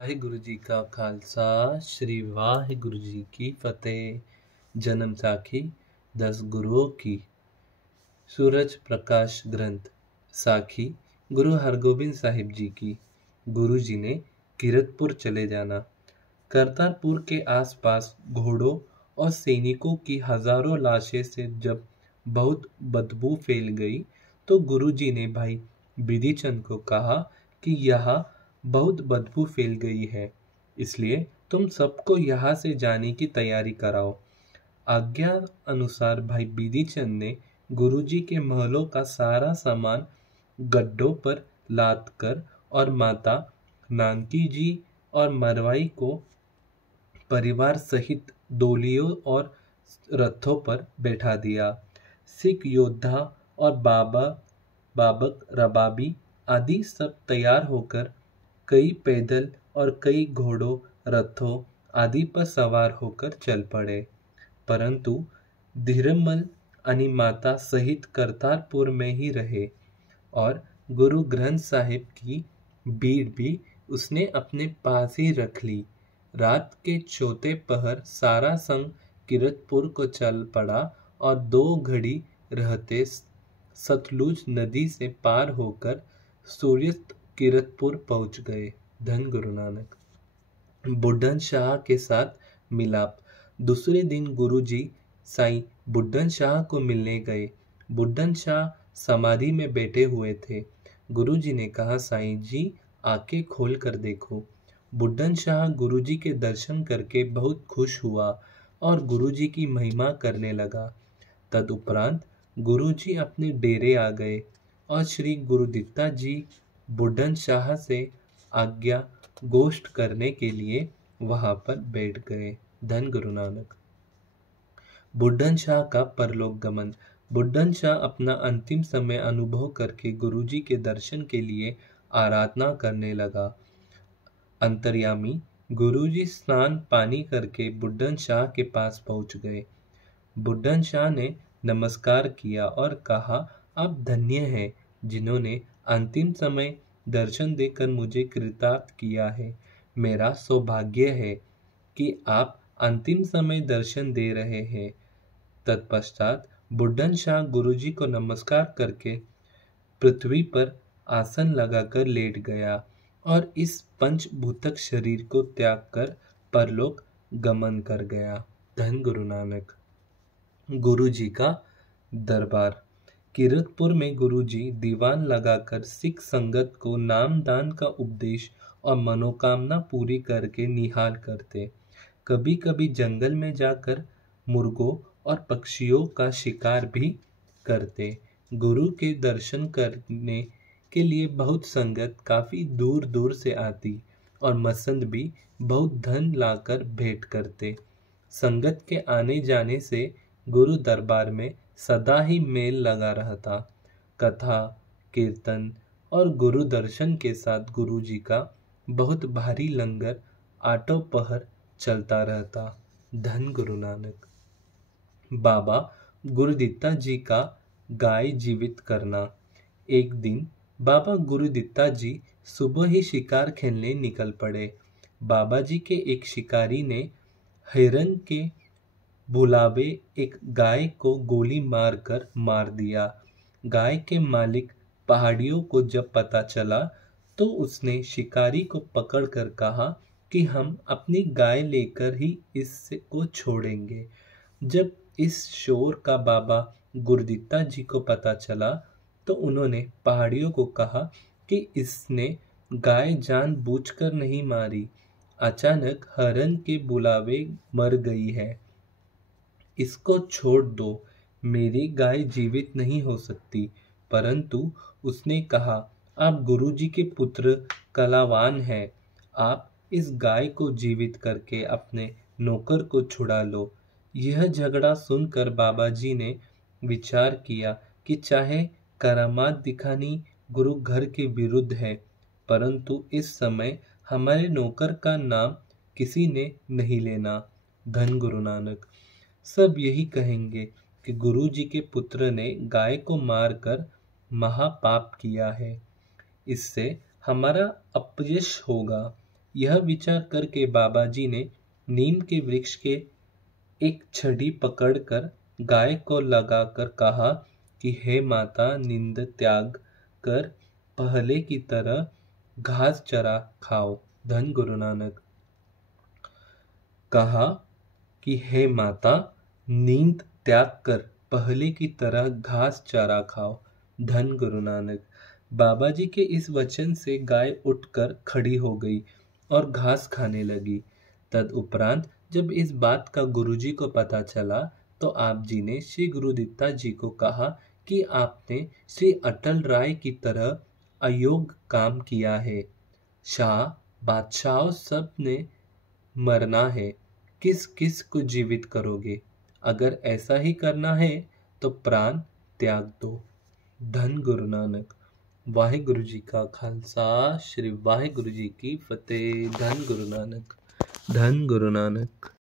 ਵਾਹਿਗੁਰੂ ਜੀ ਕਾ ਖਾਲਸਾ ਸ਼੍ਰੀ ਵਾਹਿਗੁਰੂ ਜੀ ਕੀ ਫਤਿਹ। जन्म साखी 10 गुरुओं की। सूरज प्रकाश ग्रंथ साखी गुरु हरगोबिंद साहिब जी की। गुरु जी ने कीरतपुर चले जाना। करतारपुर के आसपास घोड़ों और सैनिकों की हजारों लाशें से जब बहुत बदबू फैल गई तो गुरु जी ने भाई बिधि चंद को कहा कि यहाँ बहुत बदबू फैल गई है, इसलिए तुम सबको यहाँ से जाने की तैयारी कराओ। आज्ञा अनुसार भाई बिधि चंद ने गुरुजी के महलों का सारा सामान गड्ढों पर लाद कर और माता नानकी जी और मरवाई को परिवार सहित डोलियों और रथों पर बैठा दिया। सिख योद्धा और बाबक रबाबी आदि सब तैयार होकर कई पैदल और कई घोड़ों रथों आदि पर सवार होकर चल पड़े, परंतु धीरमल अनि माता सहित करतारपुर में ही रहे और गुरु ग्रंथ साहिब की भीड़ भी उसने अपने पास ही रख ली। रात के चौथे पहर सारा संग कीरतपुर को चल पड़ा और 2 घड़ी रहते सतलुज नदी से पार होकर सूर्यास्त कीरतपुर पहुंच गए। धन गुरु नानक। बुड्ढन शाह के साथ मिलाप। दूसरे दिन गुरुजी साईं बुड्ढन शाह को मिलने गए। बुड्ढन शाह समाधि में बैठे हुए थे। गुरुजी ने कहा, साईं जी आंखें खोल कर देखो। बुड्ढन शाह गुरुजी के दर्शन करके बहुत खुश हुआ और गुरुजी की महिमा करने लगा। तदुपरांत गुरुजी अपने डेरे आ गए और श्री गुरुदित्ता जी बुड्ढन शाह से आज्ञा गोष्ठ करने के लिए वहां पर बैठ गए। धन गुरु नानक। बुड्ढन शाह का परलोक गमन। बुड्ढन शाह अपना अंतिम समय अनुभव करके गुरुजी के दर्शन के लिए आराधना करने लगा। अंतर्यामी गुरुजी स्नान पानी करके बुड्ढन शाह के पास पहुंच गए। बुड्ढन शाह ने नमस्कार किया और कहा, आप धन्य हैं जिन्होंने अंतिम समय दर्शन देकर मुझे कृतार्थ किया है। मेरा सौभाग्य है कि आप अंतिम समय दर्शन दे रहे हैं। तत्पश्चात बुड्ढन शाह गुरुजी को नमस्कार करके पृथ्वी पर आसन लगाकर लेट गया और इस पंचभूतक शरीर को त्याग कर परलोक गमन कर गया। धन गुरु नानक। गुरुजी का दरबार। कीरतपुर में गुरुजी दीवान लगाकर सिख संगत को नाम दान का उपदेश और मनोकामना पूरी करके निहाल करते। कभी कभी जंगल में जाकर मुर्गों और पक्षियों का शिकार भी करते। गुरु के दर्शन करने के लिए बहुत संगत काफी दूर दूर से आती और मसंद भी बहुत धन लाकर भेंट करते। संगत के आने जाने से गुरु दरबार में सदा ही मेल लगा रहता। कथा कीर्तन और गुरु दर्शन के साथ गुरु जी का बहुत भारी लंगर आठों पहर चलता रहता। धन गुरु नानक। बाबा गुरुदित्ता जी का गाय जीवित करना। एक दिन बाबा गुरुदित्ता जी सुबह ही शिकार खेलने निकल पड़े। बाबा जी के एक शिकारी ने हिरन के बुलावे एक गाय को गोली मारकर मार दिया। गाय के मालिक पहाड़ियों को जब पता चला तो उसने शिकारी को पकड़कर कहा कि हम अपनी गाय लेकर ही इसको छोड़ेंगे। जब इस शोर का बाबा गुरुदित्ता जी को पता चला तो उन्होंने पहाड़ियों को कहा कि इसने गाय जानबूझकर नहीं मारी, अचानक हरण के बुलावे मर गई है, इसको छोड़ दो, मेरी गाय जीवित नहीं हो सकती। परंतु उसने कहा, आप गुरुजी के पुत्र कलावान हैं, आप इस गाय को जीवित करके अपने नौकर को छुड़ा लो। यह झगड़ा सुनकर बाबा जी ने विचार किया कि चाहे करामात दिखानी गुरु घर के विरुद्ध है, परंतु इस समय हमारे नौकर का नाम किसी ने नहीं लेना। धन गुरु नानक। सब यही कहेंगे कि गुरु जी के पुत्र ने गाय को मारकर महापाप किया है, इससे हमारा अपयश होगा। यह विचार करके बाबा जी ने नीम के वृक्ष के एक छड़ी पकड़कर गाय को लगाकर कहा कि हे माता, नींद त्याग कर पहले की तरह घास चरा खाओ। धन गुरु नानक। कहा कि हे माता, नींद त्याग कर पहले की तरह घास चारा खाओ। धन गुरु नानक। बाबा जी के इस वचन से गाय उठकर खड़ी हो गई और घास खाने लगी। तदुपरांत जब इस बात का गुरुजी को पता चला तो आप जी ने श्री गुरुदित्ता जी को कहा कि आपने श्री अटल राय की तरह अयोग्य काम किया है। शाह बादशाह सब ने मरना है, किस किस को जीवित करोगे? अगर ऐसा ही करना है तो प्राण त्याग दो। धन गुरु नानक। वाहिगुरु जी का खालसा, श्री वाहिगुरु जी की फतेह। धन गुरु नानक। धन गुरु नानक।